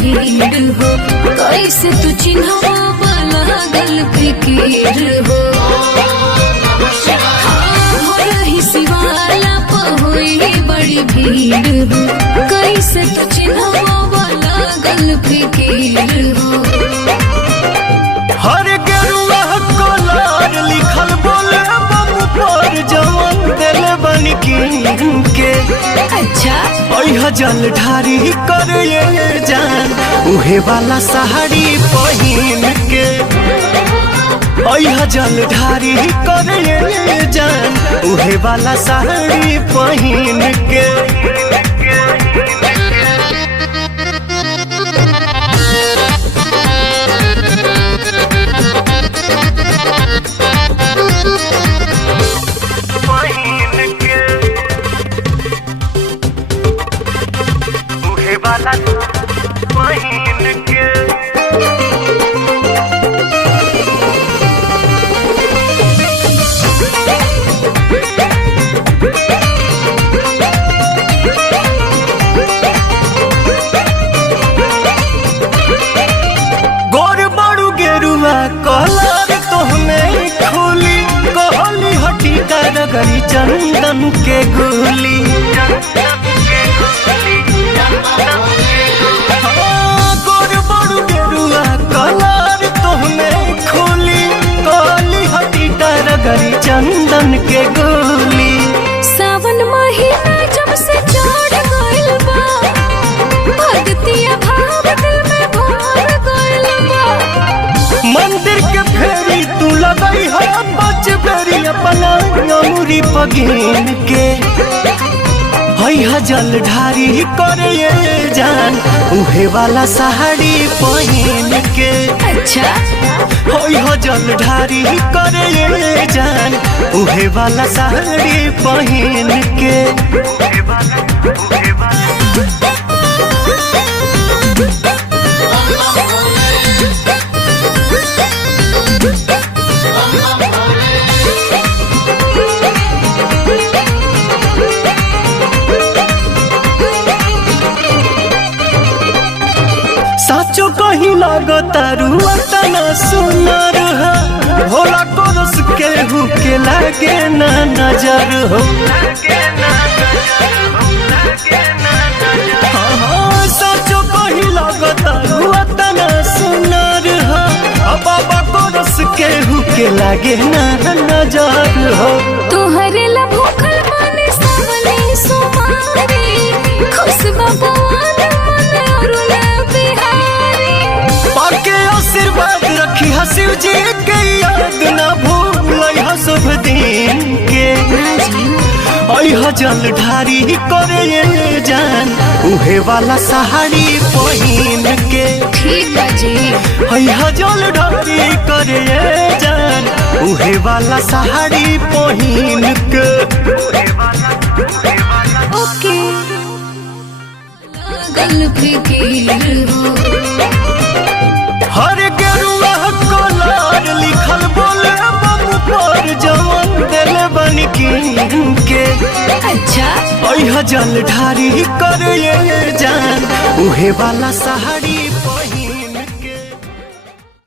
भीड़ हो, कैसे तू चिन्हवा लागल फिकीर हो। हो रही शिवाला पहुई बड़ी भीड़ हो, कैसे तू चिन्हवा लागल फिकीर हो। हर गेरुआ कलर लिखल बोले बम पर जवन दिल बन के। अच्छा ओह जल ढारी कर जान उहे वाला साड़ी पहिन के। ओह जल ढारी कर जान उहे वाला साड़ी पहिन के। कलर तोहमे खोली कहली हटी करगरी चंदन के गोली। गोर बड़ू गेरुआ कलर तोहमे खोली कहली हटी करगरी चंदन के गोली। सावन महीना जब से चढ़ गइल बा, भक्तिया भाव दिल में भर गइल बा। मंदिर के फेरी तू लगई है बच बेरी अपना अमूरी पगीन के। है जल ढारी करे जान उहे वाला साड़ी पहिन के। अच्छा है जल ढारी करे जान उहे वाला साड़ी पहिन के। साचो कहीं लगता रुआ तना सुनर हो, भोला कोरस के हुके लागे ना नजर हो। हाँ साचो कहीं लगता रुआ तना सुनर हो, बाबा कोरस के हुके लागे ना नजर हो। तोहरे ला भूखल माने सावली सुमारी, खुश भगवान मन अरुण बिहारी। पाके आशीर्वाद रखी शिव जी के याद ना भूल शुभ दिन के। ओह जल ढारी करे जान उहे वाला साड़ी पहिन के। ठीक बा जी। ओह जल ढारी करे जान उहे वाला साड़ी पहिन के। ओके लागल फिकीर हो। हर गेरुआ कलर लिखल बोले बम पर जवन दिल बन के। अच्छा ओह जल ढारी कर जान उहे वाला साड़ी